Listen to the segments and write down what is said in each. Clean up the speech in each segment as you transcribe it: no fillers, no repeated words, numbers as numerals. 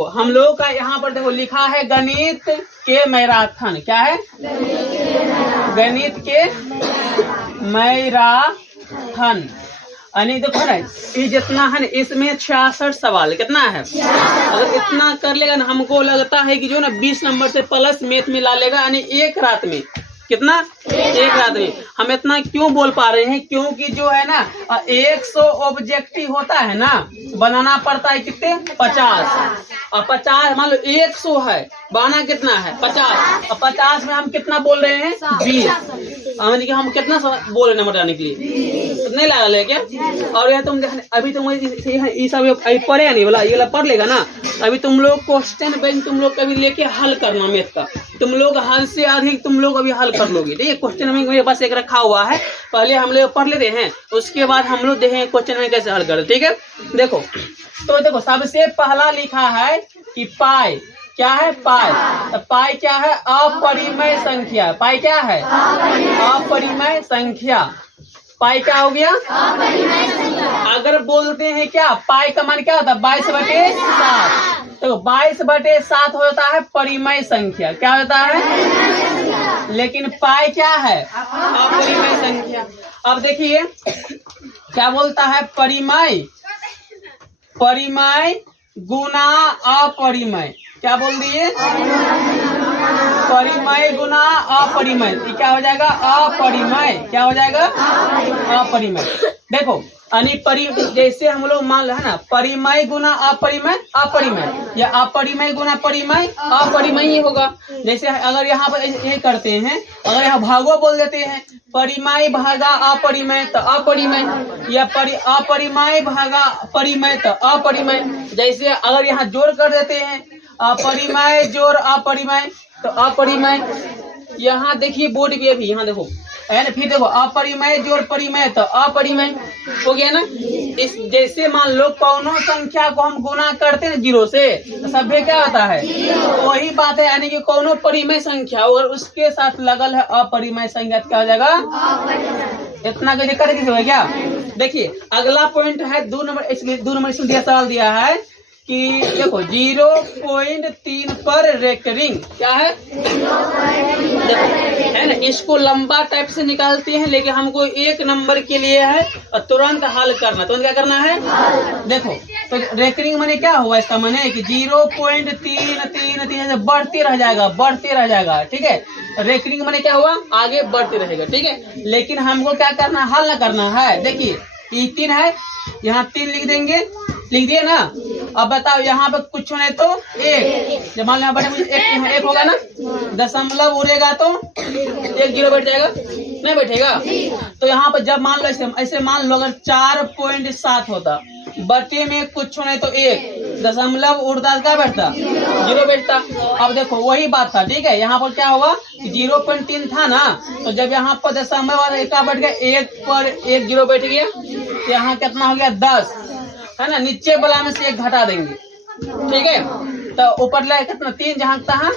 देखो हम लोगों का यहाँ पर देखो लिखा है गणित के मैराथन। क्या है? गणित के मैराथन। यानी देखो ना ये जितना है ना इसमें 66 सवाल कितना है। अगर इतना कर लेगा ना हमको लगता है कि जो ना 20 नंबर से प्लस मैथ में ला लेगा। यानी एक रात में कितना? एक रात में। हम इतना क्यों बोल पा रहे हैं? क्योंकि जो है ना 100 ऑब्जेक्टिव होता है ना, बनाना पड़ता है कितने? 50। और 50 मान लो 100 है, बनाना कितना है? 50। और 50 में हम कितना बोल रहे हैं? 20। यानी कि हम कितना बोल रहे हैं नंबर आने के लिए? नहीं लगा ले क्या? और यह तुम अभी तुम ये सब पढ़े नहीं बोला, ये पढ़ लेगा ना। अभी तुम लोग क्वेश्चन बैंक तुम लोग कभी लेके हल करना मैथ का। तुम लोग हल से अधिक तुम लोग अभी हल कर लोगे। ठीक है? क्वेश्चन बैंक मेरे पास एक रखा हुआ है, पहले हम लोग पढ़ लेते हैं, उसके बाद हम लोग देखेंगे क्वेश्चन में कैसे हल करें। ठीक है? देखो तो देखो सबसे पहला लिखा है कि पाई। क्या है? पाई। तो पाई क्या है? अपरिमेय संख्या। पाई क्या है? अपरिमेय संख्या। पाई क्या हो गया? अगर बोलते हैं क्या पाई का मान क्या होता है? 22/7। तो 22/7 होता है परिमेय संख्या। क्या होता है? लेकिन पाई क्या है? अपरिमेय संख्या। अब देखिए क्या बोलता है? परिमेय, परिमेय गुना अपरिमेय। क्या बोल दिए? परिमेय गुना अपरिमेय। क्या हो जाएगा? अपरिमेय। क्या हो जाएगा? अपरिमेय। देखो जैसे हम लोग मान रहे हैं ना परिमेय गुना अपरिमेय, अपरिमेय, या अपरिमेय गुना परिमेय, अपरिमेय ही होगा। जैसे अगर यहाँ पर ये करते हैं, अगर यहाँ भागो बोल देते हैं, परिमेय भागा अपरिमेय तो अपरिमेय, या अपरिमेय भागा परिमेय तो अपरिमेय। जैसे अगर यहाँ जोड़ कर देते हैं, अपरिमेय जोड़ अपरिमेय तो अपरिमेय। यहाँ देखिए बोर्ड भी अभी यहाँ देखो है ना, फिर देखो अपरिमेय जोड़ परिमेय तो अपरिमेय हो गया ना। इस जैसे मान लो कौनो संख्या को हम गुना करते हैं 0 से तो सभ्य क्या होता है? तो वही बात है, यानी कि कौनो परिमेय संख्या अगर उसके साथ लगल है अपरिमेय संख्या क्या हो जाएगा? इतना कोई दिक्कत है क्या? देखिए अगला पॉइंट है 2 नंबर। इसलिए 2 नंबर इसमें दिया सवाल दिया है कि देखो 0.3 पर रेकरिंग। क्या है? है ना, इसको लंबा टाइप से निकालते हैं, लेकिन हमको 1 नंबर के लिए है और तुरंत हल करना। तुरंत क्या करना है? देखो तो रेकरिंग माने क्या हुआ? इसका माने कि 0.333 बढ़ते रह जाएगा, बढ़ते रह जाएगा। ठीक है? रेकरिंग माने क्या हुआ? आगे बढ़ते रहेगा। ठीक है? लेकिन हमको क्या करना? हल करना है। देखिए ये 3 है, यहाँ 3 लिख देंगे, लिख दिए ना। अब बताओ यहाँ पे कुछ नहीं तो 1। जब मान लो यहाँ 1 होगा ना, दशमलव उड़ेगा तो 1 0 बैठ जाएगा, नहीं बैठेगा। तो यहाँ पर जब मान लो ऐसे मान लो अगर 4.7 होता, बटे में कुछ नहीं तो 1, दशमलव उड़ता क्या बैठता? 0 बैठता। अब देखो वही बात था। ठीक है? यहाँ पर क्या हुआ? 0.3 था ना, तो जब यहाँ पर दशमलव क्या बैठ गया? 1 पर 1 0 बैठ गया, तो यहाँ कितना हो गया? 10 है ना। नीचे वाला में से 1 घटा देंगे। ठीक है? तो ऊपर लाए कितना? 3 झांकता है,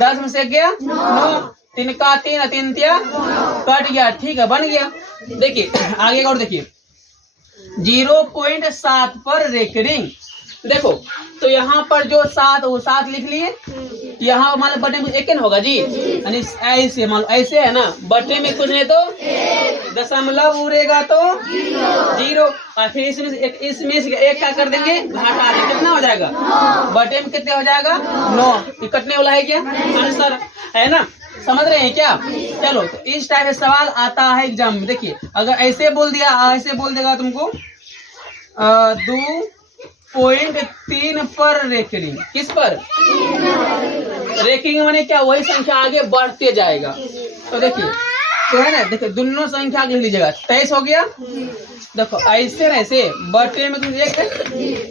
10 में से 1 गया 9, 3 का 3 3 तिया कट गया। ठीक है? बन गया। देखिए आगे और देखिए 0.7 पर रेकरिंग। देखो तो यहाँ पर जो 7 वो 7 लिख लिए। यहाँ मान लो बटे में 1 होगा जी, यानी ऐसे मान लो ऐसे है ना, बटे में कुछ नहीं तो दशमलव उड़ेगा तो 0, और फिर इसमें से 1 क्या कर देंगे? घटा देंगे। कितना हो जाएगा? बटे में कितने हो जाएगा? 9। कटने वाला है क्या आंसर? है ना। समझ रहे हैं क्या? चलो तो इस टाइप का सवाल आता है एग्जाम में। देखिए अगर ऐसे बोल दिया, ऐसे बोल देगा तुमको 2.3 पर रेकरिंग। किस पर? रेकरिंग माने क्या? वही संख्या आगे बढ़ते जाएगा। तो देखिए तो है ना, देखो दोनों संख्या लिख लीजिएगा। 23 हो गया। देखो ऐसे ना ऐसे बटे में कुछ 1 है,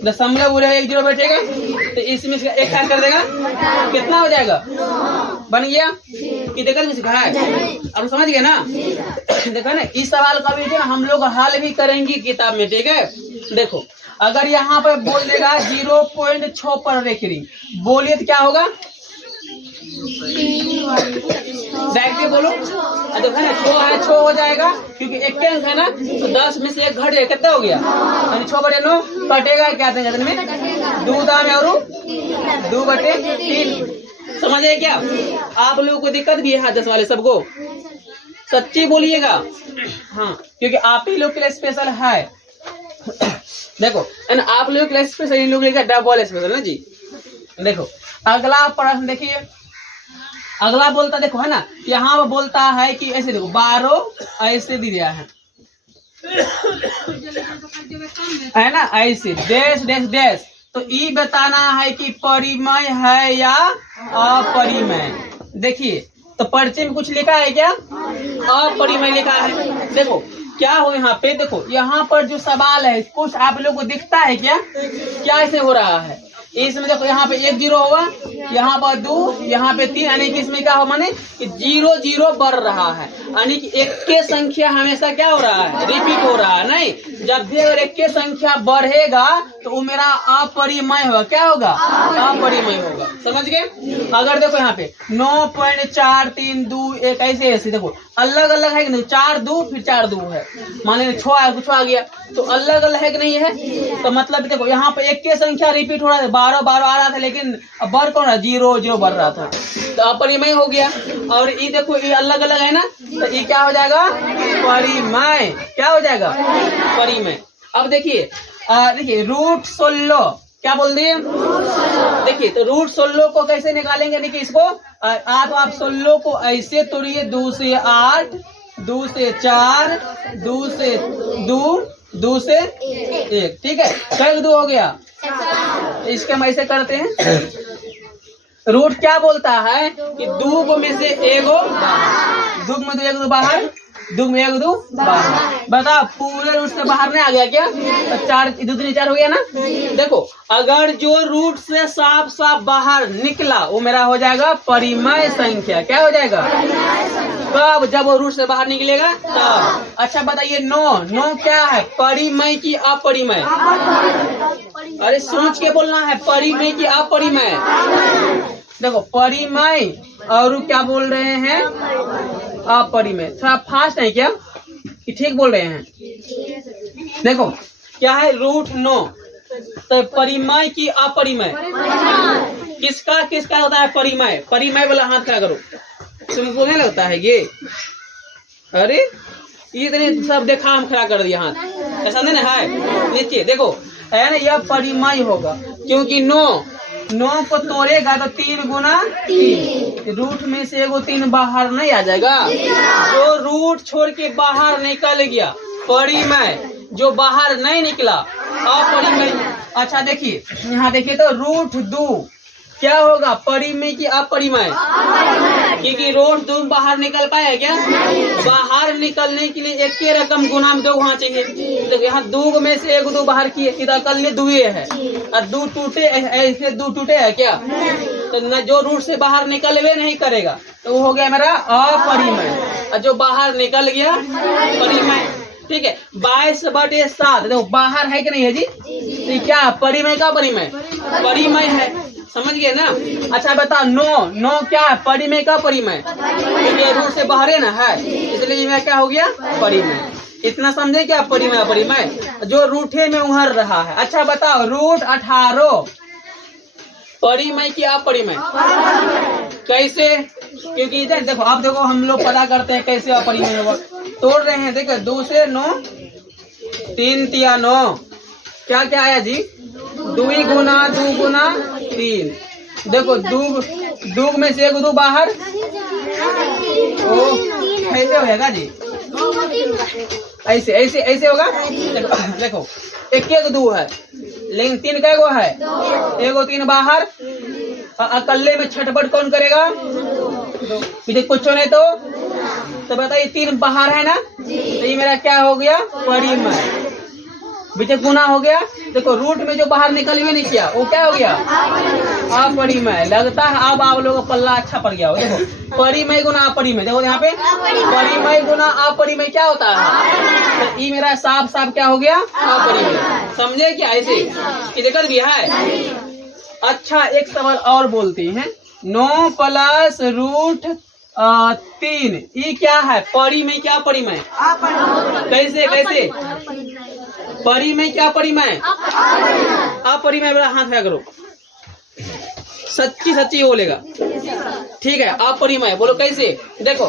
दशमलव उड़ेगा 1 0 बैठेगा, तो इसमें से 1 क्या कर देगा? कितना हो जाएगा? बन गया। कि देखा में सिखाया है, अब समझ गए ना। देखो ना इस सवाल का भी हम लोग हल भी करेंगे किताब में। ठीक है? देखो अगर यहाँ पर बोल देगा 0.6 पर रेकरिंग, बोलिए तो क्या होगा? डायरेक्टली बोलो। देखो ना 6 है, 6 हो जाएगा क्योंकि 1 के अंक है ना, तो 10 में से 1 घट जाएगा। कितना हो गया? 6 बटे 9 कटेगा क्या? दिन में दो दाम और 2/3। समझ आए क्या? आप लोगों को दिक्कत भी है 10 वाले सबको? सच्ची बोलिएगा। हाँ, क्योंकि आप ही लोग के लिए स्पेशल है। देखो एंड आप लोग के लिए स्पेशल, इन लोगों के लिए डबल स्पेशल ना जी। देखो अगला प्रश्न देखिए, अगला बोलता देखो है ना, यहाँ पर बोलता है कि ऐसे देखो 12 ऐसे दिया है ना, ऐसे डैश डैश डैश। तो ये बताना है कि परिमेय है या अपरिमेय। देखिए तो पर्चे में कुछ लिखा है क्या? अपरिमेय लिखा है। देखो क्या हो यहाँ पे, देखो यहाँ पर जो सवाल है कुछ आप लोग को दिखता है क्या? क्या ऐसे हो रहा है? इसमें देखो यहाँ पे 1 0 हुआ, यहाँ पर 2, यहाँ पे 3, यानी कि इसमें क्या हो माने कि 0 0 बढ़ रहा है, यानी कि एक के संख्या हमेशा क्या हो रहा है? रिपीट हो रहा है। नहीं, जब भी अगर एक के संख्या बढ़ेगा तो वो मेरा अपरिमेय होगा। क्या होगा? अपरिमेय होगा। समझ गए? अगर देखो यहाँ पे 9.432 1 ऐसे ऐसे देखो अलग अलग है कि नहीं? 4 2 फिर 4 2 है, मान लीजिए 6 कुछ आ गया तो अलग अलग है कि नहीं है? तो मतलब देखो यहाँ पे एक के संख्या रिपीट हो रहा है, 12 12 आ रहा था, लेकिन अब बढ़ कौन रहा? 0 0 बढ़ रहा था, तो अपरिमेय हो गया। और ये देखो ये अलग अलग है ना, तो ये क्या हो जाएगा? परिमेय। क्या हो जाएगा? परिमेय। अब देखिए देखिए √16 क्या बोल दिए? देखिए तो √16 को कैसे निकालेंगे? देखिए इसको आप 16 को ऐसे तोड़िए, 2 से 8, 2 से 4, 2 से 2, 2 से 1। ठीक है, कई 2 हो गया? इसके हम ऐसे करते हैं। रूट क्या बोलता है कि 2 में से 1 2 में 2 1 2 बाहर, 2 में 1 2 बाहर। बताओ पूरे रूट से बाहर नहीं आ गया क्या? तो 4 2 3 4 हो गया ना। देखो अगर जो रूट से साफ साफ बाहर निकला वो मेरा हो जाएगा परिमेय संख्या। क्या हो जाएगा? कब? जब वो रूट से बाहर निकलेगा तब। अच्छा बताइए 9 क्या है? परिमेय की अपरिमेय? अरे सोच के बोलना है, परिमेय की अपरिमेय। देखो परिमेय और क्या बोल रहे हैं? अपरिमेय। थोड़ा फास्ट है क्या कि ठीक बोल रहे हैं? देखो क्या है? √9 तो परिमेय की अपरिमेय किसका किसका होता है? परिमेय। परिमेय वाला हाथ खड़ा करो, सुनने लगता है ये। अरे इतने सब देखा हम खड़ा कर दिया हाथ, ऐसा नहीं है। नीचे देखो है ना, यह परिमेय होगा क्योंकि 9 को तोड़ेगा तो 3 गुना 3, रूट में से 1 3 बाहर नहीं आ जाएगा। जो रूट छोड़ के बाहर निकल गया परिमेय, जो बाहर नहीं निकला अपरिमेय। अच्छा देखिए यहाँ देखिए तो √2 क्या होगा? परिमेय की अपरिमेय, क्योंकि √2 बाहर निकल पाया क्या? बाहर निकलने के लिए एक के रकम गुना में 2 वहाँ चाहिए। तो यहाँ 2 में से 1 2 बाहर किए, सीधा कर लिए 2 है, और 2 टूटे ऐसे 2 टूटे है क्या? तो न जो रूट से बाहर निकलवे नहीं करेगा तो वो हो गया मेरा अपरिमेय, और जो बाहर निकल गया परिमेय। ठीक है, 22/7 देखो बाहर है कि नहीं है जी? तो क्या परिमेय का परिमेय? परिमेय है। समझ गए ना? अच्छा बताओ 9 क्या है? परिमेय का परिमेय, क्योंकि रूट से बाहर है ना है, इसलिए मैं क्या हो गया? परिमेय। इतना समझे क्या? परिमेय परिमेय जो रूठे में उभर रहा है। अच्छा बताओ √18 परिमेय की अपरिमेय कैसे? क्योंकि देखो अब देखो हम लोग पता करते हैं कैसे अपरिमेय होगा। तोड़ रहे हैं, देखो 2 से 9, 3 3 9, क्या क्या आया जी? 2 गुना 2 गुना 3। देखो 2 में से 1 2 बाहर, ओ ऐसे होगा जी, ऐसे ऐसे ऐसे होगा। देखो 1 1 2 है, लेकिन 3 कै गो है? 1 3 बाहर, अकल्ले में छटपट कौन करेगा? कुछ नहीं तो बताइए 3 बाहर है ना, तो ये मेरा क्या हो गया? परिमेय। बीच गुना हो गया। देखो रूट में जो बाहर निकल भी नहीं किया वो क्या हो गया? अपरिमेय। लगता है अब आप लोगों का पल्ला अच्छा पड़ गया हो। देखो परिमेय गुना अपरिमेय, देखो यहाँ पे परिमेय गुना अपरिमेय क्या होता है? तो ये मेरा साफ साफ क्या हो गया? अपरिमेय। समझे क्या? ऐसे कि दिक्कत भी है। अच्छा एक सवाल और बोलते हैं, 9 + √3 ये क्या है? परिमेय क्या परिमेय? कैसे कैसे? परिमेय क्या परिमेय? अपरिमेय वाला हाथ है करो, सच्ची सच्ची बोलेगा, ठीक है। अपरिमेय बोलो कैसे, देखो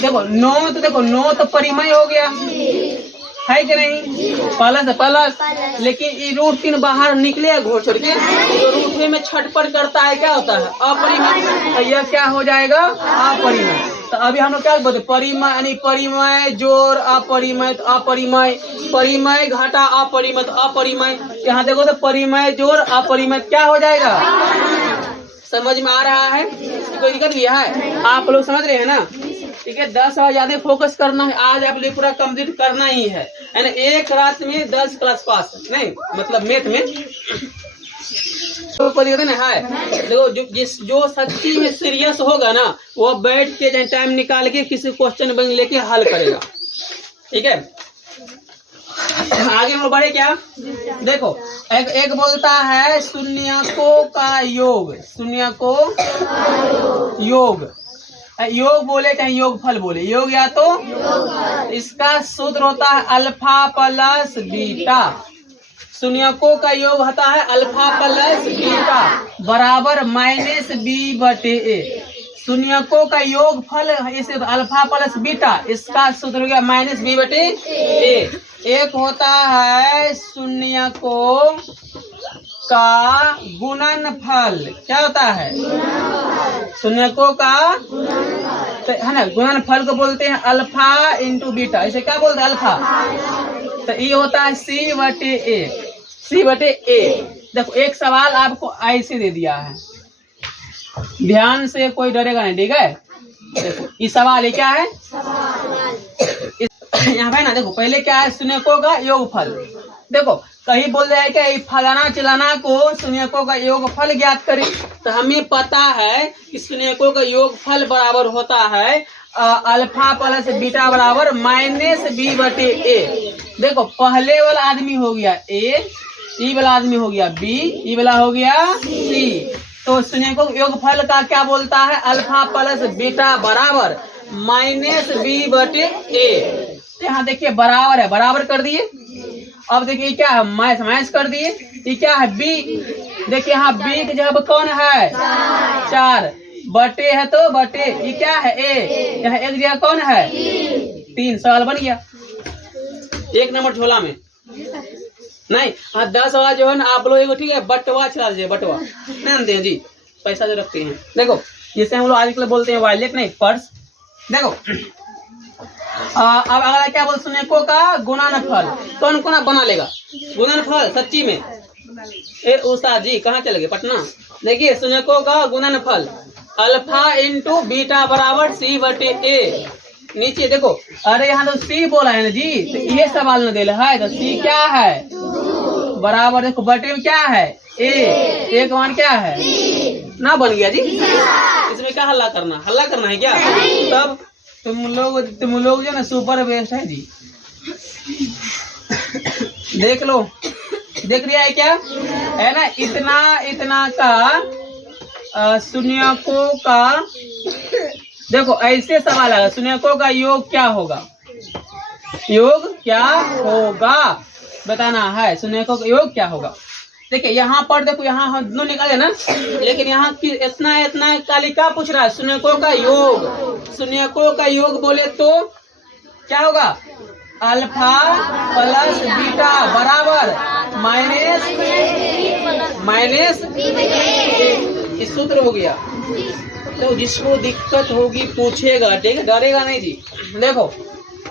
देखो 9 तो देखो 9 तो परिमेय हो गया है कि नहीं, प्लस प्लस, लेकिन ये √3 बाहर निकले घोर छोड़ के, तो √3 में छटपट करता है, क्या होता है अपरिमेय, तो यह क्या हो जाएगा अपरिमेय। तो अभी हम लोग क्या बोलते, परिमेय यानी परिमेय जोड़ अपरिमेय, तो अपरिमेय, परिमेय घटा अपरिमेय, तो अपरिमेय। यहाँ देखो तो परिमेय जोड़ अपरिमेय क्या हो जाएगा, समझ में आ रहा है, कोई दिक्कत भी है, आप लोग समझ रहे हैं ना, ठीक है। 10 और ज्यादा फोकस करना है, आज आप लोग पूरा कंप्लीट करना ही है, यानी एक रात में 10 क्लास पास नहीं, मतलब मैथ में तो कोई दिक्कत नहीं है। देखो जो सच्ची में सीरियस होगा ना, वो बैठ के चाहे टाइम निकाल के किसी क्वेश्चन बन लेके हल करेगा, ठीक है। आगे हम बढ़े क्या, देखो एक बोलता है शून्यकों का योग, शून्यकों योग, योग बोले चाहे योग फल बोले, योग या तो इसका सूत्र होता है अल्फा प्लस बीटा, शून्यकों का योग होता है अल्फा प्लस बीटा बराबर -b/a, शून्यकों का योग फल इसे अल्फा प्लस बीटा, इसका सूत्र हो गया -b/a। एक होता है शून्यकों का गुणनफल, क्या होता है शून्यकों का, तो है ना, गुणनफल को बोलते हैं अल्फा इंटू बीटा, इसे क्या बोलते हैं अल्फा, तो ये होता है c/a, c/a। देखो एक सवाल आपको ऐसे दे दिया है, ध्यान से कोई डरेगा नहीं, ठीक है। देखो ये सवाल है, क्या है यहाँ पे ना, देखो पहले क्या है शून्यकों का योगफल, देखो कहीं बोल रहा है कि फलाना चिलाना को शून्यकों का योगफल ज्ञात करें, तो हमें पता है कि शून्यकों का योगफल बराबर होता है अल्फा प्लस बीटा बराबर -b/a। देखो पहले वाला आदमी हो गया a, ई वाला आदमी हो गया b, ई वाला हो गया c, तो शून्यकों का योगफल का क्या बोलता है अल्फा प्लस बीटा बराबर -b/a। यहाँ देखिए बराबर है, बराबर कर दिए। अब देखिए क्या है, माइनस कर दिए, ये क्या है b, देखिए यहाँ b की जगह कौन है 4, बटे है तो बटे, ये क्या है a, यहाँ एक जगह कौन है 3, सवाल बन गया 1 नंबर झोला में। नहीं हाँ 10 वाला जो है ना आप लोग, ठीक है बटवा चला दीजिए, बटवा नहीं दें जी, पैसा जो रखते हैं। देखो जैसे हम लोग आजकल बोलते हैं वॉलेट नहीं पर्स, देखो अब अगला क्या बोल, शून्यकों का गुणनफल, कौन कौन बना लेगा गुणनफल सच्ची में, ए उस्ताद जी कहाँ चले गए, पटना। देखिए शून्यकों का गुणनफल अल्फा इंटू बीटा बराबर c/a, नीचे देखो, अरे यहाँ तो c बोला है ना जी, तो ये सवाल न दे है, तो c क्या है बराबर, देखो बटे में क्या है a का मान क्या है ना, बन गया जी। इसमें क्या हल्ला करना है क्या, तब तुम लोग जो ना सुपर बेस्ट है जी। देख लो, देख लिया है क्या है ना, इतना का शून्यकों का, देखो ऐसे सवाल आएगा शून्यकों का योग क्या होगा, योग क्या होगा बताना है, शून्यकों का योग क्या होगा। देखिए यहाँ पर देखो, यहाँ हम दोनों निकाले ना, लेकिन यहाँ की इतना तालिका पूछ रहा है शून्यकों का योग, शून्यकों का योग बोले तो क्या होगा अल्फा प्लस बीटा बराबर माइनस इस सूत्र हो गया। तो जिसको दिक्कत होगी पूछेगा, ठीक है, डरेगा नहीं जी।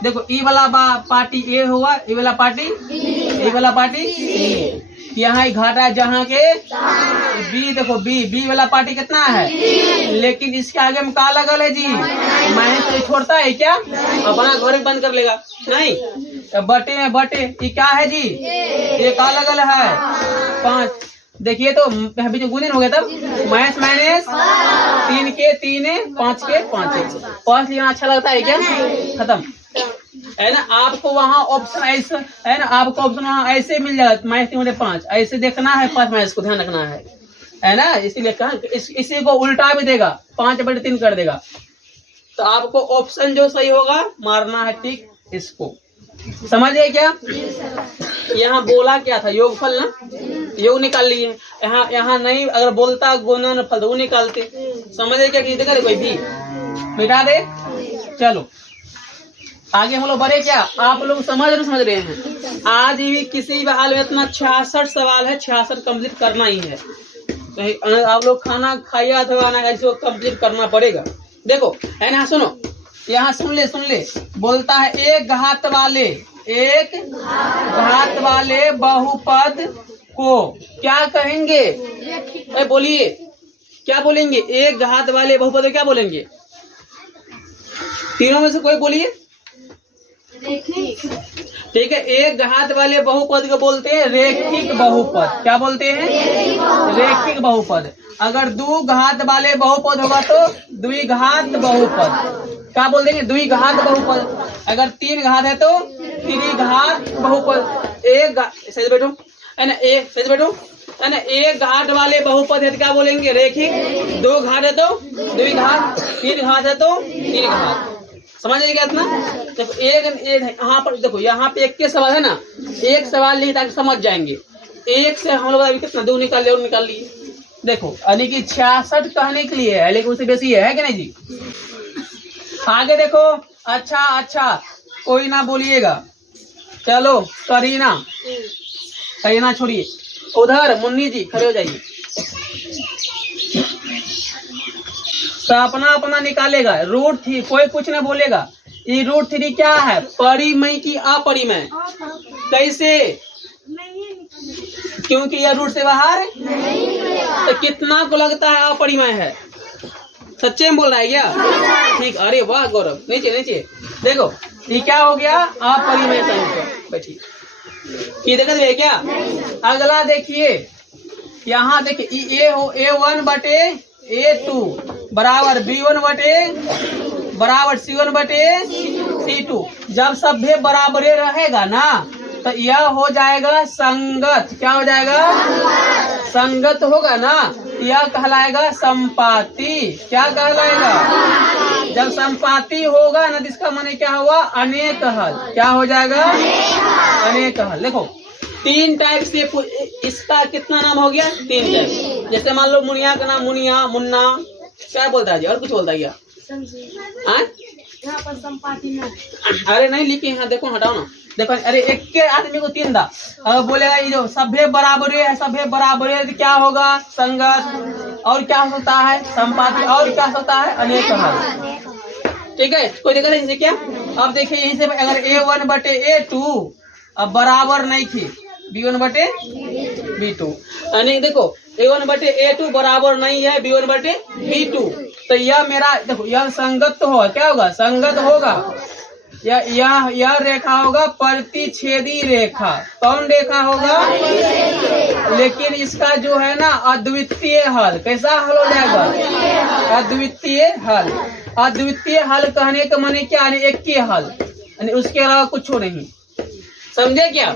देखो ई वाला पार्टी ए हुआ, ई वाला पार्टी सी, यहाँ घाटा जहाँ के बी, देखो बी वाला पार्टी कितना है, लेकिन इसके आगे में का लगल है जी, माइनस तो छोड़ता है क्या, अपना घर बंद कर लेगा नहीं, तो बटे में बटे, ये क्या है जी, ये का लगल है 5। देखिए तो बीच में गुणन हो गया, तब माइनस 3 के 3, 5 के 5 लिखना अच्छा लगता है क्या, खत्म है ना। आपको वहाँ ऑप्शन ऐसे है ना, आपको ऑप्शन वहाँ ऐसे मिल जाएगा -3/5, ऐसे देखना है 5 माइनस को ध्यान रखना है ना, इसीलिए कहा इसी को उल्टा भी देगा 5/3 कर देगा, तो आपको ऑप्शन जो सही होगा मारना है, ठीक, इसको समझिए क्या। यहाँ बोला क्या था योगफल ना, योग निकाल लिए। यहाँ यहाँ नहीं, अगर बोलता गुणनफल तो वो निकालते। समझे क्या कि देखा कोई भी मिटा दे। चलो आगे हम लोग बढ़े। क्या आप लोग समझ रहे हैं? आज भी किसी भी हाल में इतना 66 सवाल है, 66 कंप्लीट करना ही है। तो आप लोग खाना खाइए अथवा ना इसको कंप्लीट करना पड़ेगा। देखो है ना, सुनो यहाँ सुन ले। बोलता है एक घात वाले बहुपद को क्या कहेंगे? बोलिए क्या बोलेंगे? एक घात वाले बहुपद को क्या बोलेंगे? तीनों में से कोई बोलिए। ठीक है, एक घात वाले बहुपद को बोलते हैं रेखिक बहुपद। क्या बोलते हैं? रेखिक बहुपद। अगर दो घात वाले बहुपद होगा तो द्विघात बहुपद। क्या बोल देंगे? द्विघात बहुपद। अगर तीन घात है तो त्रिघात बहुपद। सही बैठो है ना, सही बैठो है ना। एक घात वाले बहुपद है तो क्या बोलेंगे? रेखिक। दो घात है तो द्विघात, तीन घात है तो त्रिघात। समझ आएगा इतना? देखो एक यहाँ पर देखो, यहाँ पे एक के सवाल है ना, एक सवाल लिखे ताकि समझ जाएंगे। एक से हम लोग अभी कितना दो निकाल लिए और निकाल लिए। देखो यानी कि 66 कहने के लिए है, लेकिन उससे बेसी है कि नहीं जी? आगे देखो। अच्छा कोई ना बोलिएगा। चलो करीना छोड़िए, उधर मुन्नी जी खड़े हो जाइए। तो अपना निकालेगा। √3 कोई कुछ ना बोलेगा। ये √3 क्या है? परिमेय की अपरिमेय। कैसे? क्योंकि यह रूट से बाहर तो कितना को लगता है अपरिमेय है? सच्चे में बोल रहा है क्या? ठीक, अरे वाह गौरव। नीचे देखो ये क्या हो गया? अपरिमेय संख्या। बैठिए, ये देखा क्या? अगला देखिए, यहाँ देखिए A1 बटे A2 बराबर B1 बराबर C1 बटे C2। जब सभ्य बराबरे रहेगा ना तो यह हो जाएगा संगत। क्या हो जाएगा? संगत होगा ना, यह कहलाएगा संपाती। क्या कहलाएगा? जब संपाती होगा ना, जिसका माने क्या हुआ? अनेक हल। क्या हो जाएगा? अनेक हल। देखो तीन टाइप से इसका कितना नाम हो गया? 3 टाइप। जैसे मान लो मुनिया का नाम मुनिया, मुन्ना, क्या बोलता है जी? और कुछ बोलता है क्या? यहाँ पर संपाती नहीं। अरे नहीं लिखे यहाँ, देखो हटाओ ना। देखो अरे एक के आदमी को 3 दा। अब बोलेगा ये जो सभ्य बराबरे है, सभ्य बराबरे है, क्या होगा? संगत। और क्या होता है? संपाती। और क्या होता है? अनेक हल। ठीक है, कोई दिक्कत नहीं। क्या अब देखिए यहीं से अगर A1 बटे A2 अब बराबर नहीं थी B1 बटे B2, नहीं देखो A1 बटे A2 बराबर नहीं है B1 बटे B2, तो यह मेरा देखो यह संगत तो होगा। क्या होगा? संगत होगा। यह रेखा होगा प्रतिच्छेदी रेखा। कौन रेखा होगा? लेकिन इसका जो है ना अद्वितीय हल। कैसा हल हो जाएगा? अद्वितीय हल। अद्वितीय हल कहने का माने क्या? एक के हल, उसके अलावा कुछ नहीं। समझे क्या?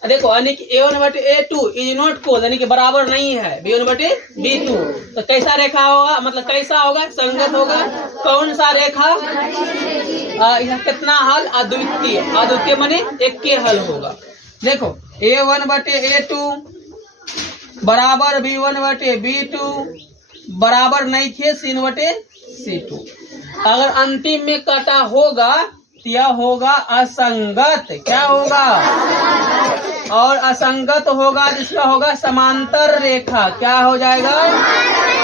देखो यानी कि A1 बटे A2 इज नॉट इक्वल, यानी कि बराबर नहीं है B1 बटे B2। तो कैसा रेखा होगा? मतलब कैसा होगा? संगत होगा। कौन सा रेखा? कितना हल? अद्वितीय। अद्वितीय माने एक के हल होगा। देखो A1 बटे A2 बराबर B1 बटे B2 बराबर नहीं थे C1 बटे C2। अगर अंतिम में कटा होगा तो यह होगा असंगत। क्या होगा? और असंगत होगा जिसका होगा समांतर रेखा। क्या हो जाएगा?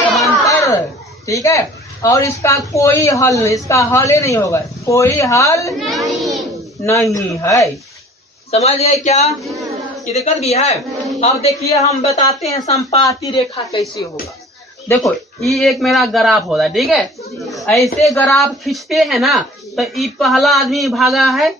समांतर। ठीक है, और इसका कोई हल नहीं, इसका हल ही नहीं होगा, कोई हल नहीं है। समझ गए क्या? कि दिक्कत भी है। अब देखिए हम बताते हैं संपाती रेखा कैसे होगा। देखो ये एक मेरा ग्राफ होता है। ठीक है, ऐसे ग्राफ खींचते हैं ना तो ये पहला आदमी भागा है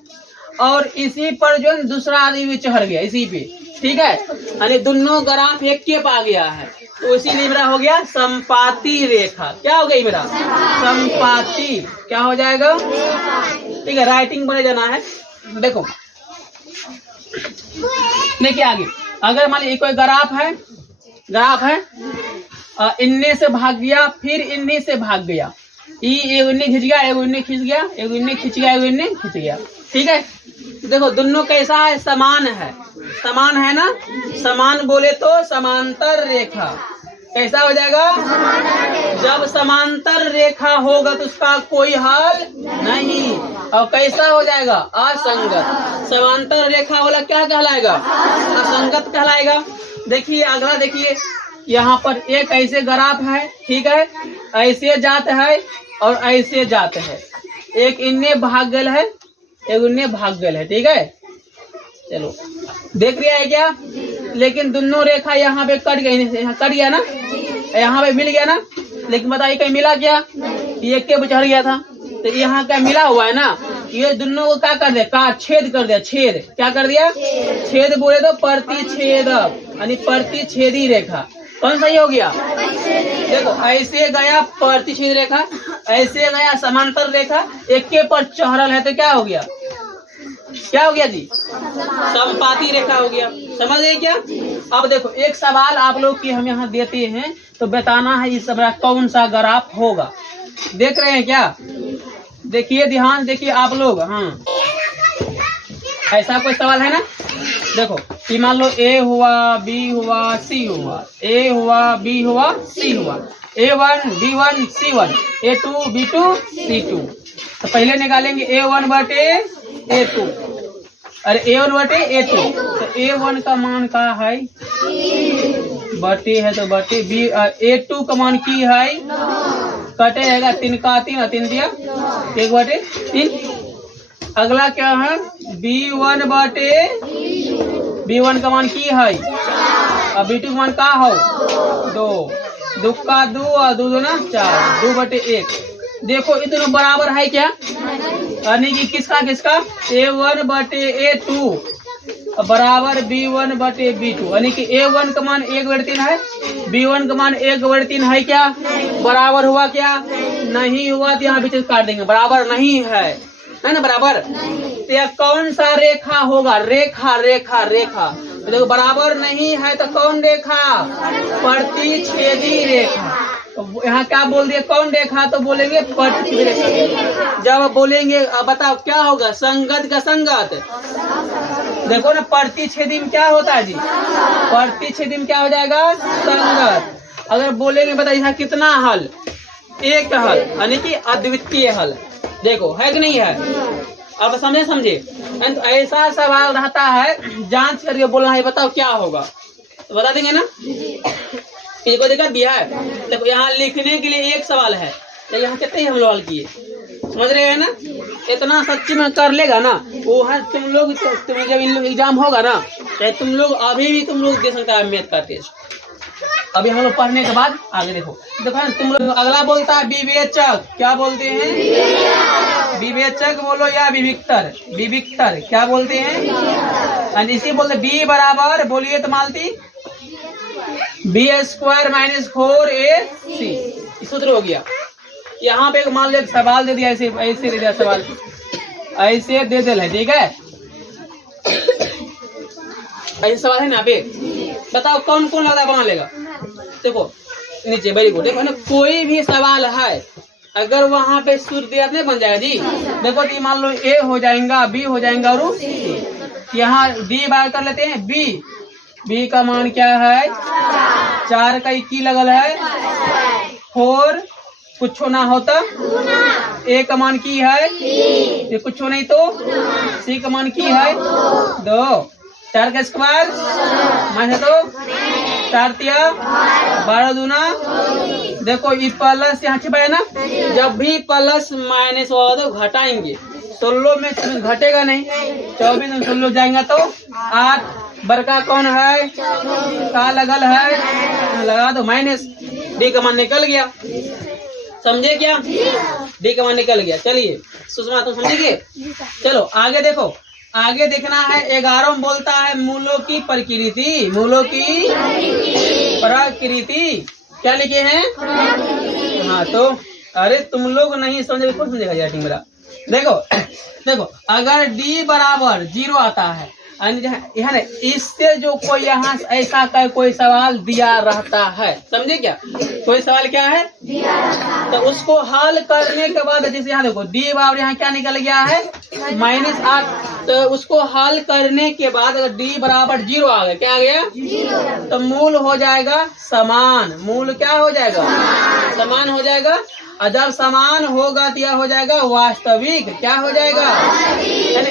और इसी पर जो दूसरा आदमी भी चढ़ गया इसी पे। ठीक है, यानी दोनों ग्राफ एक के पा गया है, तो इसीलिए मेरा हो गया संपाती रेखा। क्या हो गई मेरा? संपाती। क्या हो जाएगा? ठीक है, राइटिंग बने जाना है। देखो देखिए आगे, अगर मान लीजिए कोई ग्राफ है इनने से भाग गया, फिर इनने से भाग गया, एगो इन्ने खिंच गया, एगो इन्ने खिंच गया, एगो इन्ने खिंच गया, एगो इन्ने खिंच गया। ठीक है, देखो दोनों कैसा है? समान है। समान है ना, समान बोले तो समांतर रेखा। कैसा हो जाएगा? जब समांतर रेखा होगा तो उसका कोई हल नहीं। और कैसा हो जाएगा? असंगत। समांतर रेखा वाला क्या कहलाएगा? असंगत कहलाएगा। देखिए अगला, देखिए यहाँ पर एक ऐसे ग्राफ है, ठीक है, ऐसे जात है और ऐसे जात है, एक इन्ने भाग गल है, एक उन्ने भाग गल है, ठीक है। चलो देख रहा है क्या? लेकिन दोनों रेखा यहाँ पे कट गई, यहाँ कट गया ना, यहाँ पे मिल गया ना, लेकिन बताइए कहीं मिला क्या? ये के बिछड़ गया था, तो यहाँ क्या मिला हुआ है ना, ये दोनों को क्या कर दिया? काट, छेद कर दिया। छेद क्या कर दिया? छेद बोले तो प्रतिछेद, यानी प्रतिछेदी रेखा। कौन सही हो गया? देखो ऐसे गया प्रतिछेद रेखा, ऐसे गया समांतर रेखा, एक के पर चढ़ल है तो क्या हो गया? क्या हो गया जी? समपाती रेखा हो गया। समझ गए क्या? अब देखो एक सवाल आप लोग की हम यहाँ देते हैं तो बताना है इस समय कौन सा ग्राफ होगा। देख रहे हैं क्या? देखिए ध्यान देखिए आप लोग। हाँ ऐसा कोई सवाल है ना? देखो कि मान लो ए हुआ, बी हुआ, सी हुआ, ए हुआ, बी हुआ, सी हुआ, A1 B1 C1, A2 B2 C2। तो पहले निकालेंगे A1 बटे A2, अरे A1 बटे A2, तो A1 का मान का है? बटे है तो बटे, A2 का मान की है? कटे रहेगा 3 का 3 और 3 दिया 1 बटे 3। अगला क्या है? B1 बटे, B1 का मान की है और B2 का मान का हो? 2, 2 का 2 और 2 ना 4, 2 बटे 1। देखो ये दोनों बराबर है क्या? यानी कि किसका किसका? A1 बटे A2 बराबर B1 बटे B2, यानी कि A1 का मान 1 बटे 3 है, B1 का मान 1 बटे 3 है क्या? बराबर हुआ क्या? नहीं हुआ, तो यहाँ बीच काट देंगे। बराबर नहीं है ना? बराबर। तो यह कौन सा रेखा होगा? रेखा रेखा रेखा। तो देखो बराबर नहीं है तो कौन रेखा? प्रतिछेदी रेखा। तो यहाँ क्या बोल दिया? कौन रेखा? तो बोलेंगे प्रतिछेदी रेखा। जब बोलेंगे अब बताओ क्या होगा? संगत का संगत। देखो ना प्रतिछेदी में क्या होता है जी? प्रतिछेदी में क्या हो जाएगा? संगत। अगर बोलेंगे बताइए यहाँ कितना हल? एक हल, यानी कि अद्वितीय हल। देखो है कि नहीं है? अब समझे? तो ऐसा सवाल रहता है, जांच करके बोलना है बताओ क्या होगा, तो बता देंगे ना। इसको दिक्कत दिया है। देखो यहाँ लिखने के लिए एक सवाल है, तो यहाँ कितने हम लोग हल किए, समझ रहे हैं ना? इतना सच्ची में कर लेगा ना वो है। तुम लोग जब इन लोग एग्जाम होगा ना, चाहे तुम लोग अभी भी तुम लोग दे सकता है मैथ का टेस्ट। अभी हम लोग पढ़ने के बाद आगे देखो तुम लोग। अगला बोलता है विवेचक। क्या बोलते हैं? विवेचक बोलो या विविक्तर? विविक्तर क्या बोलते हैं? इसी बोलते बी बराबर, बोलिए तो मालती, B² - 4AC सूत्र हो गया। यहाँ पे मान लो सवाल दे दिया, ऐसे ऐसे दे दिया सवाल, ऐसे दे दिया है, ठीक है? ऐसे सवाल है ना पे, बताओ कौन कौन लगता बना लेगा? देखो नीचे वेरी गुड। देखो ना कोई भी सवाल है अगर वहाँ पे सूत्र दिया नहीं बन जाएगा जी। देखो तो मान लो A हो जाएगा, B हो जाएगा और C। यहाँ D बार कर लेते हैं। B का मान क्या है? 4 का 21 लगल है, 4 कुछ ना होता, A का मान की है, ये कुछ नहीं तो C का मान की है 2, 4 का स्क्वायर माइनस 2, 4 तिया 12 दूना। देखो ये प्लस यहाँ छिपाया ना, जब भी प्लस माइनस होगा तो घटाएंगे, 16 में घटेगा नहीं, 24 में 16 जाएंगे तो 8। बड़का कौन है? का लगल है, लगा दो माइनस। डी का मान निकल गया, समझे क्या? डी का मान निकल गया। चलिए सुषमा तुम समझिए। चलो आगे देखो, आगे देखना है 11 बोलता है मूलों की प्रकृति। मूलों की प्रकृति क्या लिखे हैं? हाँ तो अरे तुम लोग नहीं समझे, कौन समझेगा यार मेरा? देखो देखो अगर D बराबर 0 आता है है ना, इससे जो कोई यहाँ ऐसा का कोई सवाल दिया रहता है, समझे क्या? कोई सवाल क्या है तो उसको हल करने के बाद, जैसे यहाँ देखो डी बराबर यहाँ क्या निकल गया है -8, तो उसको हल करने के बाद अगर डी बराबर 0 आ गया, क्या आ गया तो मूल हो जाएगा समान। मूल क्या हो जाएगा समान हो जाएगा। और जब समान होगा तो यह हो जाएगा वास्तविक। क्या हो जाएगा?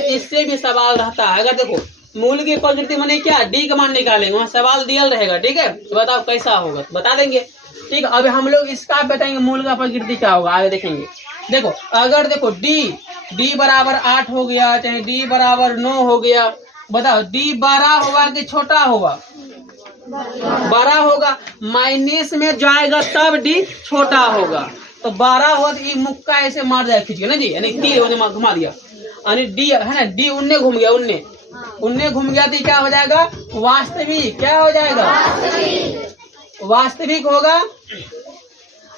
इससे भी सवाल रहता है। अगर देखो मूल की प्रकृति माने क्या, डी का मान निकालेंगे, वहाँ सवाल दिया रहेगा, ठीक है, तो बताओ कैसा होगा, तो बता देंगे। ठीक है, अब हम लोग इसका बताएंगे मूल का प्रकृति क्या होगा, आगे देखेंगे। देखो अगर देखो डी बराबर 8 हो गया, चाहे डी बराबर 9 हो गया, बताओ डी बड़ा होगा कि छोटा होगा? बड़ा होगा। माइनस में जाएगा तब डी छोटा होगा। तो 12 हुआ तो ये मुक्का ऐसे मार जाएगा खींच के ना जी, यानी टी घुमा दिया, यानी डी है ना, डी उन्ने घूम गया, उन्ने घूम गया तो क्या हो जाएगा वास्तविक। क्या हो जाएगा वास्तविक होगा।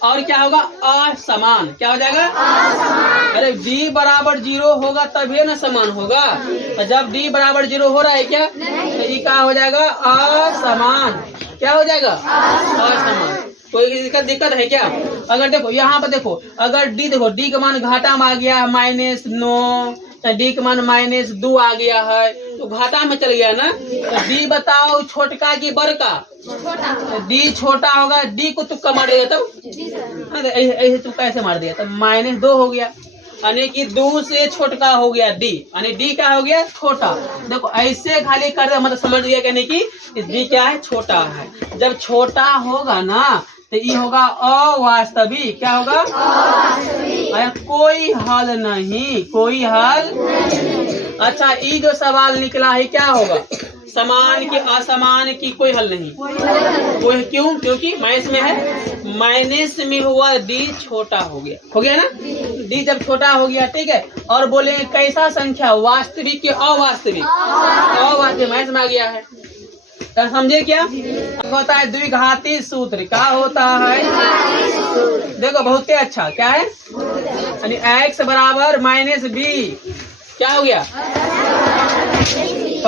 और क्या होगा असमान। क्या हो जाएगा अरे डी बराबर 0 होगा तभी ना समान होगा। और जब डी बराबर 0 हो रहा है क्या, तो ये क्या हो जाएगा असमान। क्या हो जाएगा असमान। कोई दिक्कत है क्या? अगर देखो यहाँ पर देखो, अगर डी देखो डी का मान घाटा में आ गया है -9, डी का मान -2 आ गया है, तो घाटा में चल गया ना। तो डी बताओ छोटका की बड़का? डी छोटा होगा। डी को तुक्का मार दिया तब ऐसे तुक्का ऐसे मार दिया तब -2 हो गया, यानी कि 2 से छोटका हो गया डी, यानी डी क्या हो गया छोटा। देखो ऐसे खाली कर दे मतलब समझ गया कहने की डी क्या है छोटा है। जब छोटा होगा ना तो ये होगा अवास्तविक। क्या होगा कोई हल नहीं, कोई हल। अच्छा ये जो सवाल निकला है क्या होगा समान की असमान की कोई हल नहीं। कोई क्यों? क्योंकि माइनस में है, माइनस में हुआ डी छोटा हो गया ना। डी जब छोटा हो गया ठीक है, और बोले कैसा संख्या वास्तविक की अवास्तविक? अवास्तविक माइनस में आ गया है। तो समझे क्या होता है द्विघाती सूत्र? क्या होता है देखो बहुत अच्छा क्या है, यानी x बराबर -b क्या हो गया +-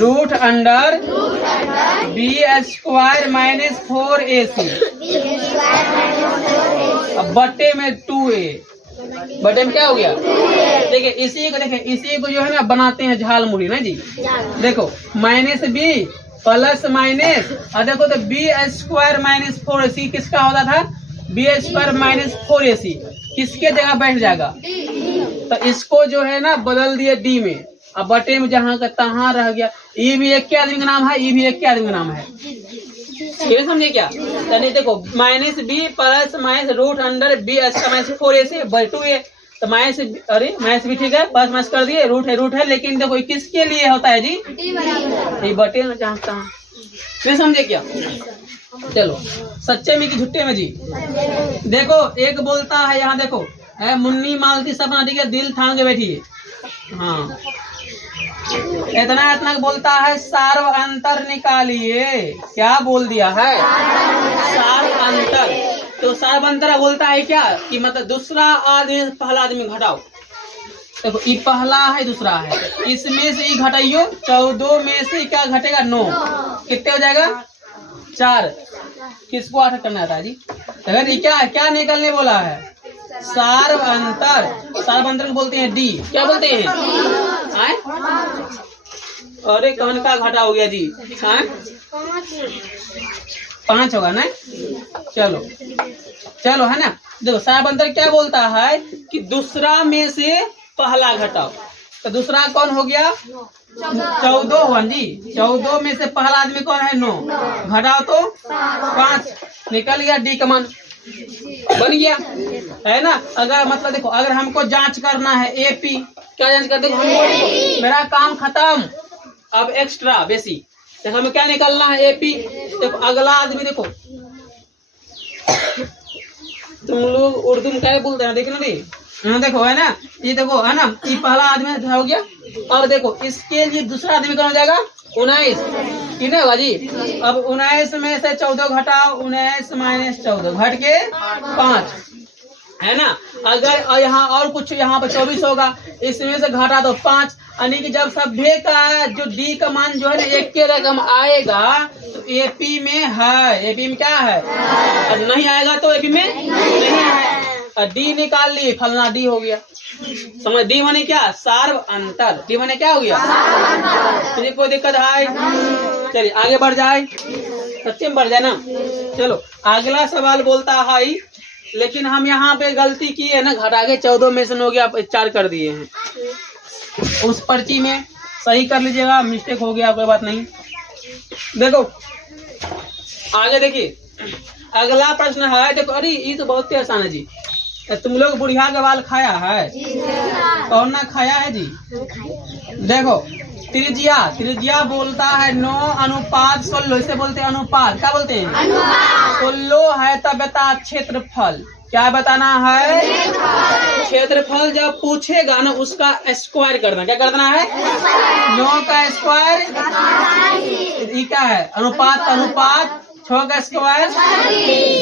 रूट अंडर b² -4ac अब बट्टे में 2a, बटे में क्या हो गया देखिए इसी को देखें, इसी को जो है ना बनाते हैं झाल मुड़ी ना जी। देखो -b + और देखो तो b² -4ac किसका होता था b² -4ac किसके जगह बैठ जाएगा, तो इसको जो है ना बदल दिए डी में, अब बटे में जहाँ का तहाँ रह गया। ये भी एक के आदमी का नाम है, ये भी एक के आदमी का नाम है, ये समझे क्या? यानी देखो -b + root under b² -4ac / 2a, तो माइनस भी ठीक है, प्लस माइनस कर दिए, रूट है, लेकिन देखो किसके लिए होता है जी ये बटे में जहाँ तहाँ। नहीं समझे क्या? चलो सच्चे में कि झुट्टे में जी। देखो एक बोलता है यहाँ देखो मुन्नी मालती सपना ठीक है दिल थाम के बैठिए। हाँ इतना बोलता है सार्व अंतर निकालिए। क्या बोल दिया है सार्व अंतर। तो सार्व अंतर बोलता है क्या कि मतलब दूसरा आदमी पहला आदमी घटाओ। देखो ये पहला है दूसरा है, इसमें से ये घटाइयो 14 में से क्या घटेगा 9, कितने हो जाएगा 4। किसको 8 करना था जी? अगर ये क्या निकलने बोला है सार्व अंतर। सार्व अंतर को बोलते हैं डी। क्या बोलते हैं अरे कौन का घटा हो गया जी? 5 होगा ना। चलो है ना। देखो सार्व अंतर क्या बोलता है कि दूसरा में से पहला घटाओ। तो दूसरा कौन हो गया 14 हुआ जी। 14 में से पहला आदमी कौन है 9, घटाओ तो 5, निकल गया डी का मान बन गया है ना। अगर मतलब देखो अगर हमको जांच करना है एपी, क्या जांच कर देखो मेरा काम खत्म, अब एक्स्ट्रा बेसी देखो हमें क्या निकलना है एपी। देखो अगला आदमी देखो तुम लोग उर्दू में क्या बोलते हैं देखो ना रे। हाँ देखो है ना, ये देखो है ना, ये पहला आदमी हो गया। और देखो इसके लिए दूसरा आदमी कौन हो जाएगा 19, ठीक है बाजी। अब 19 में से 14 घटाओ, 19 - 14 घट के 5, है ना। अगर और यहाँ और कुछ यहाँ पर 24 होगा, इसमें से घटा दो 5, यानी कि जब सभ्य का जो डी का मान जो है ना 1 के रकम आएगा तो एपी में है, एपी में क्या है, और नहीं आएगा तो एपी में नहीं है। डी निकाल लिए, फलना डी हो गया। समझ, डी माने क्या, सार्व अंतर। डी माने क्या हो गया, तुझे कोई दिक्कत है? चलिए आगे बढ़ जाए, सच्चे में बढ़ जाए ना। चलो अगला सवाल बोलता है, लेकिन हम यहाँ पे गलती की है ना, घटा के 14 में से हो गया, 4 कर दिए हैं। उस पर्ची में सही कर लीजिएगा, मिस्टेक हो गया कोई बात नहीं। देखो आगे देखिए, अगला प्रश्न है, देखो अरे ये तो बहुत ही आसान है जी। तुम लोग बुढ़िया का बाल खाया है? कौन ना खाया है जी? देखो त्रिज्या, त्रिज्या बोलता है 9:16, इसे बोलते हैं अनुपात। क्या बोलते हैं? 16 है तब बता क्षेत्रफल। क्या बताना है? क्षेत्रफल जब पूछेगा ना उसका स्क्वायर करना। क्या करना है? 9 का स्क्वायर, ये क्या है, अनुपात, अनुपात 6 का स्क्वायर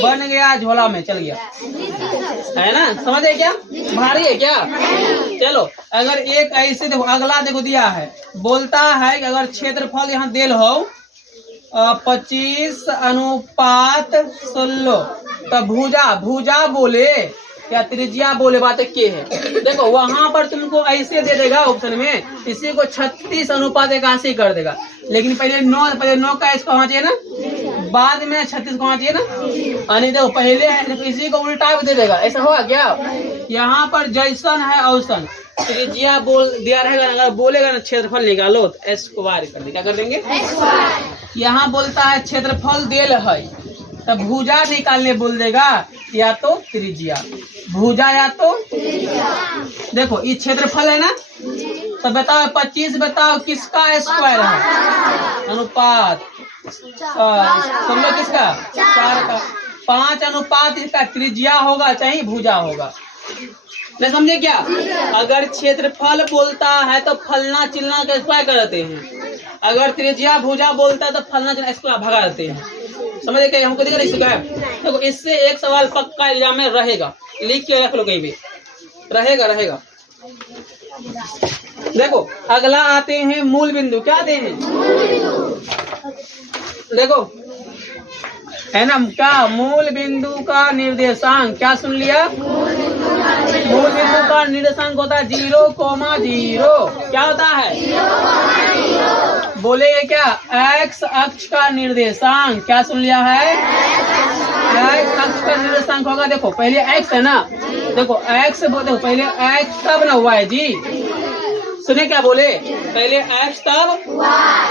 बन गया, झोला में चल गया, है ना। समझे क्या? भारी है क्या? चलो अगर एक ऐसे देखो, अगला देखो दिया है, बोलता है कि अगर क्षेत्रफल यहाँ देल हो 25:16 तो भुजा, भुजा बोले क्या त्रिज्या बोले, बात के है। देखो वहां पर तुमको ऐसे दे देगा ऑप्शन में, इसी को 36:81 कर देगा, लेकिन पहले 9 का इसको होना चाहिए ना, बाद में 36 को होना चाहिए ना। यानी देखो पहले है तो इसी को उल्टा भी दे देगा, ऐसा होगा क्या? यहाँ पर जैसन है औसन, त्रिज्या बोल दिया रहेगा, अगर बोलेगा ना क्षेत्रफल निकालो तो स्क्वायर कर दे। क्या कर देंगे? यहाँ बोलता है क्षेत्रफल देल है तब भुजा निकालने बोल देगा, या तो त्रिज्या, भुजा या तो देखो ये क्षेत्रफल है ना, तो बताओ 25 बताओ किसका स्क्वायर है? अनुपात 16 किसका? 4 का। 5 अनुपात इसका त्रिज्या होगा चाहे भुजा होगा। नहीं समझे क्या? अगर क्षेत्रफल बोलता है तो फलना चिलना का स्क्वायर कर देते हैं, अगर त्रिज्या भुजा बोलता है तो फलना चिलना स्क्वायर भगा देते हैं। समझे क्या? हमको दिख रहा है। देखो इससे एक सवाल पक्का एग्जाम में रहेगा, लिख के रख लो कहीं भी, रहेगा रहेगा। देखो अगला आते हैं मूल बिंदु। क्या आते हैं? देखो है ना, क्या मूल बिंदु का निर्देशांक। क्या सुन लिया? मूल बिंदु का निर्देशांक होता है 0,0। क्या होता है? बोले क्या? एक्स अक्ष का निर्देशांक। क्या सुन लिया है? एक्स अक्ष का निर्देशांक होगा। देखो पहले एक्स है ना, देखो एक्स, देखो पहले एक्स तब ना हुआ है जी, सुने क्या बोले? पहले एक्स तब,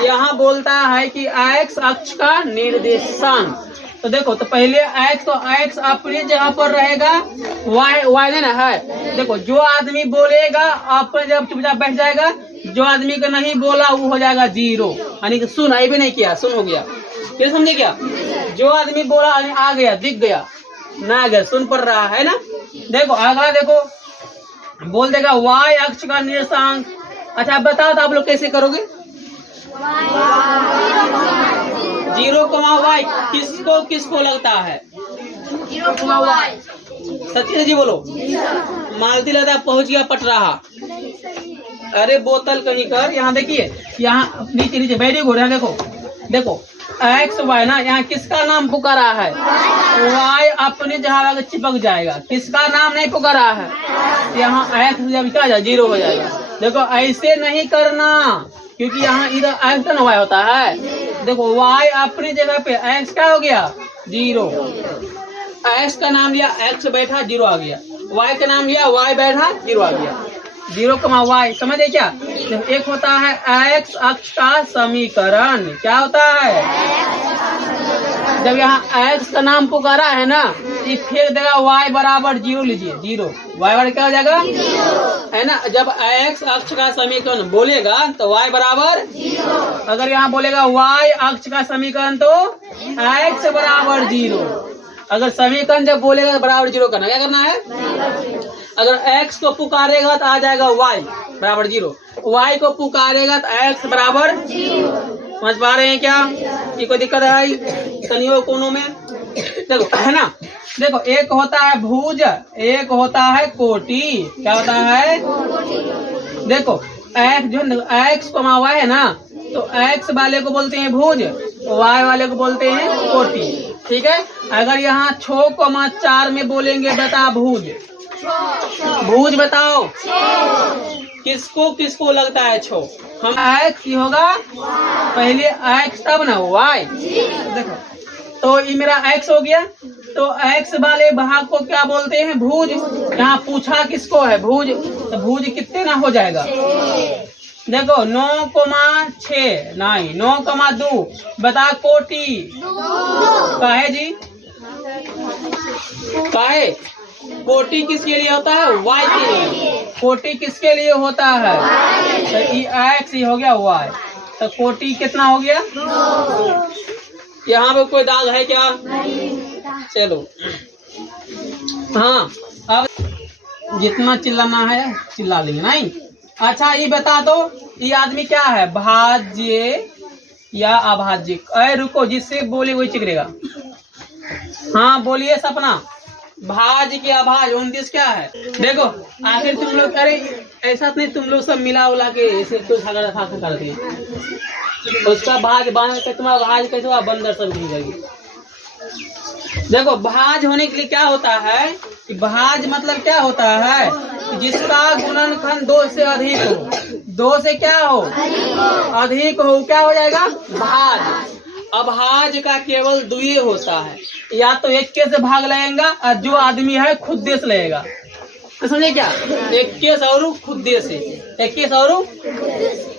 यहाँ बोलता है कि एक्स अक्ष का निर्देशांक। तो देखो तो पहले एक्स, तो एक्स अपनी जगह पर रहेगा, वाई वाई ना है। देखो जो आदमी बोलेगा अपने जब चुपचाप बैठ जाएगा, जो आदमी को नहीं बोला वो हो जाएगा 0, यानी कि सुन आई भी नहीं किया, सुन हो गया। क्या समझे क्या? जो आदमी बोला आ गया, दिख गया, ना गया, सुन पड़ रहा है ना। देखो अगला देखो बोल देगा वाई अक्ष का निर्देशांक। अच्छा बताओ तो आप लोग कैसे करोगे? 0,y किसको किसको लगता है? 0,y। सच्ची जी बोलो। मालती लगा पहुंच गया पट रहा। अरे बोतल कहीं कर, यहाँ देखिए, यहाँ नीचे नीचे वेरी गुड। यहाँ देखो, देखो एक्स वाई ना, यहाँ किसका नाम पुकारा है? वाई अपनी जगह चिपक जाएगा, किसका नाम नहीं पुकारा है? यहाँ एक्स जब क्या जाए 0 हो जाएगा। देखो ऐसे नहीं करना, क्योंकि यहाँ इधर एक्स ना वाई होता है। देखो वाई अपनी जगह पे, एक्स क्या हो गया? 0। एक्स का नाम लिया, एक्स बैठा 0 आ गया। वाई का नाम लिया, वाई बैठा 0 आ गया। 0,y समझे क्या? एक होता है एक्स अक्ष का समीकरण। क्या होता है? जब यहाँ एक्स का नाम पुकारा है ना, ये फेंक देगा y बराबर 0 लीजिए, 0 y बराबर क्या हो जाएगा? है ना। जब एक्स अक्ष का समीकरण बोलेगा तो y बराबर 0। अगर यहाँ बोलेगा y अक्ष का समीकरण तो x बराबर 0। अगर समीकरण जब बोलेगा बराबर 0 करना, क्या करना है? अगर x को पुकारेगा तो आ जाएगा y बराबर 0, y को पुकारेगा तो x बराबर 0। समझ पा रहे हैं क्या? ये कोई दिक्कत है तनियो कोनों में? देखो है ना, देखो एक होता है भुज, एक होता है कोटि। क्या होता है? देखो एक्स जो एक्स कोमा वाई है ना, तो एक्स वाले को बोलते हैं भुज, वाई वाले को बोलते हैं कोटि। ठीक है। अगर यहाँ 6,4 में बोलेंगे बता भुज, भुज बताओ किसको किसको लगता है 6? हम एक्स ही होगा पहले, एक्स तब ना वाई। देखो तो ये मेरा एक्स हो गया, तो एक्स वाले भाग को क्या बोलते हैं? भुज। यहाँ पूछा किसको है? भुज। तो भुज कितने ना हो जाएगा? देखो 9,6 नहीं 9,2 बता कोटि। काहे जी? काहे? कोटि किसके लिए होता है? वाई के लिए। कोटि किसके लिए होता है? तो एक्स ही हो गया वाई, तो कोटि कितना हो गया? यहाँ पे कोई दाग है क्या? चलो हाँ, अब जितना चिल्लाना है चिल्ला लेंगे नहीं। अच्छा ये बता दो, ये आदमी क्या है? भाज्य या अभाज्य? अरे रुको, जिससे बोले वही चिकरेगा। हाँ बोलिए सपना, भाज के अभाज 29 क्या है? देखो आखिर तुम लोग, अरे ऐसा नहीं तुम लोग सब मिला उला के ऐसे तो झगड़ा करते हैं। उसका भाज बांध के तुम्हारा भाज कैसे हुआ? बंदर सब निकलेगी। देखो भाज होने के लिए क्या होता है कि भाज मतलब क्या होता है? जिसका गुणनखंड 2 से अधिक हो। 2 से क्या हो? अधिक हो, क्या हो जाएगा? भाज। अभाज का केवल द्विय होता है, या तो 1 से भाग लगेगा और जो आदमी है खुद देश लगेगा। तो समझे क्या? 21 और खुद देश है, 21 और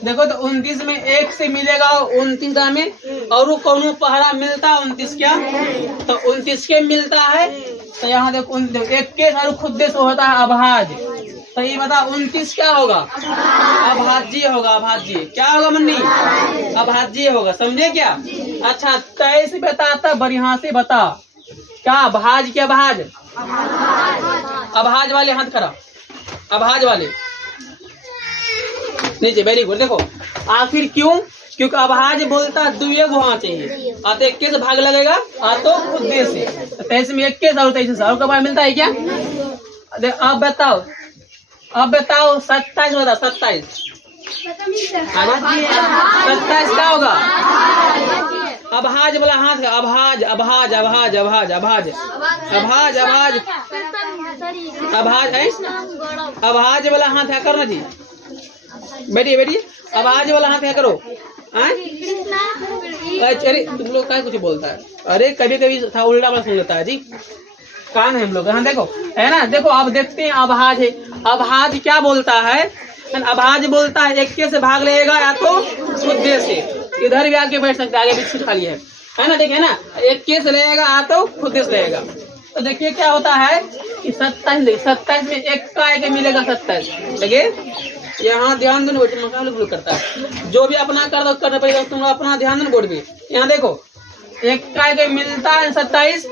देखो तो 29 में 1 से मिलेगा 29 में, और कौनो पहरा मिलता 29 क्या? तो 29 के मिलता है। तो यहाँ देखो 21 और खुद देश होता है अभाज। तो ये बता 29 क्या होगा? अभाज्य होगा। अभाज्य क्या होगा मन्नी? अभाज्य होगा। समझे क्या? अच्छा 23 बताता बढ़िया से बता, क्या भाज क्या? भाज। अभाज वाले हाथ करा, अभाज वाले नीचे। Very good. देखो आखिर क्यों? क्योंकि अभाज बोलता दुए को होना चाहिए, आ तो 21 से भाग लगेगा, आ तो खुद से। 23 में 21 और 23 और कब मिलता है क्या? अब बताओ, अब बताओ 27 बता। 27 क्या होगा? अभाज वाला हाथ का, अभाज अभाज अभाज अभाज अभाज अभाज अभाज अभाज है। अभाज वाला हाथ है करना जी। बैठिए बैठिए, अभाज वाला हाथ है करो। अरे तुम लोग क्या कुछ बोलता है? अरे कभी कभी था उल्टा वाला सुन लेता है जी, कान है हम लोग। हाँ देखो है ना, देखो अब देखते हैं अभाज है। अभाज क्या बोलता है? अभाज बोलता है 21 से भाग लेगा या तो खुद से। इधर भी आके बैठ सकते, आगे भी खाली है ना? देखिए ना 21 लेगा या तो खुद से लेगा। तो देखिए क्या होता है कि 27 में 1 का 1 मिलेगा 27। लगे यहाँ ध्यान दो, मसाला करता है जो भी अपना कर दो, करना पड़ेगा तुम अपना ध्यान दो बोर्ड पे। यहाँ देखो 1 का 1 मिलता है 27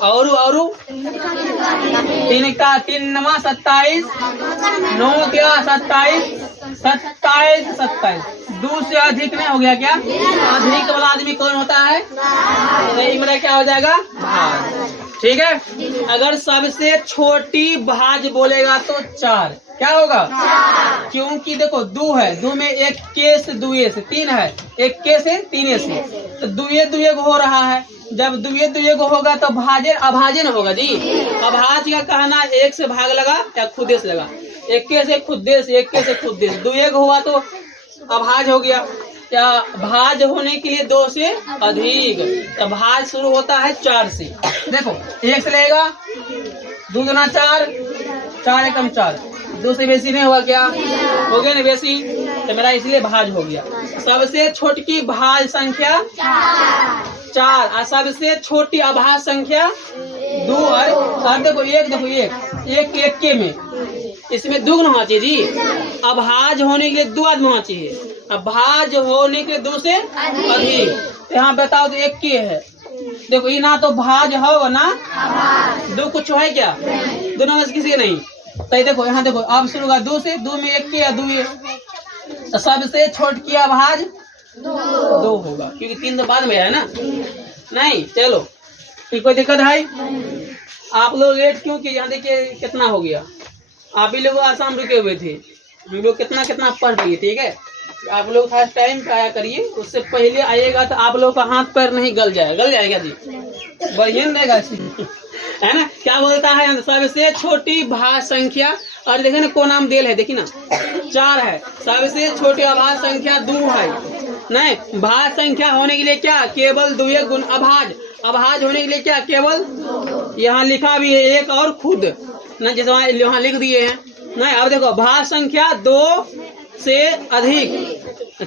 और 3 का 3 नमा 27, 9 क्या 27, 27 2 से अधिक नहीं हो गया क्या? अधिक वाला आदमी कौन होता है? तो मेरा क्या हो जाएगा? भाज। ठीक है। अगर सबसे छोटी भाज बोलेगा तो 4 क्या होगा? क्योंकि देखो 2 है, 2 में 1 के से 2 से 3 है, 1 के से 3 से, तो 2 को हो रहा है। जब 2 को होगा तो भाजे अभाजन होगा जी। अभाज का कहना 1 से भाग लगा या खुद से लगा, 1 से खुद से, 1 से खुद से। 2 हुआ तो अभाज हो गया। क्या भाज होने के लिए 2 से अधिक, तो भाज शुरू होता है 4 से। देखो 1 से लेगा 2 गुना 4, 4 एकम 4, 2 से बेसी नहीं हुआ क्या? हो गया ना बेसी, तो मेरा इसलिए भाज हो गया। सबसे छोटी भाज संख्या 4 और सबसे छोटी अभाज संख्या 2। और देखो 1, देखो 1 के में इसमें 2 गुना होना चाहिए जी। अभाज होने के लिए 2 आदमी होना चाहिए, अभाज होने के लिए 2 से अधिक। यहाँ बताओ तो 1 के है। देखो ये ना तो भाज हो ना 2, कुछ है क्या? दोनों में से किसी के नहीं। तो देखो यहाँ देखो अब शुरू होगा 2 से, 2 में 1 के या 2 तो सबसे छोटी आभाज 2 होगा, क्योंकि 3 तो बाद में है ना। नहीं चलो कोई दिक्कत है? आप लोग लेट क्यों किए? यहाँ देखिए कितना हो गया, आप ही लोग आसाम रुके हुए थे, हम लोग कितना कितना पढ़ लिए। ठीक है, आप लोग फर्स्ट टाइम पे आया करिए, उससे पहले आइएगा तो आप लोग का हाथ पैर नहीं गल जाएगा जी, बढ़िया रहेगा है ना। क्या बोलता है? सबसे छोटी भाज्य संख्या, और देखे ना को नाम देल है, देखिए ना 4 है। सबसे छोटी अभाज्य संख्या 2 है। नहीं, भाज्य संख्या होने के लिए क्या? केवल 2 गुण। अभाज्य होने के लिए क्या? केवल, यहाँ लिखा भी है 1 और खुद ना, जैसे वहाँ लिख दिए हैं। नहीं, अब देखो भाज्य संख्या 2 से अधिक,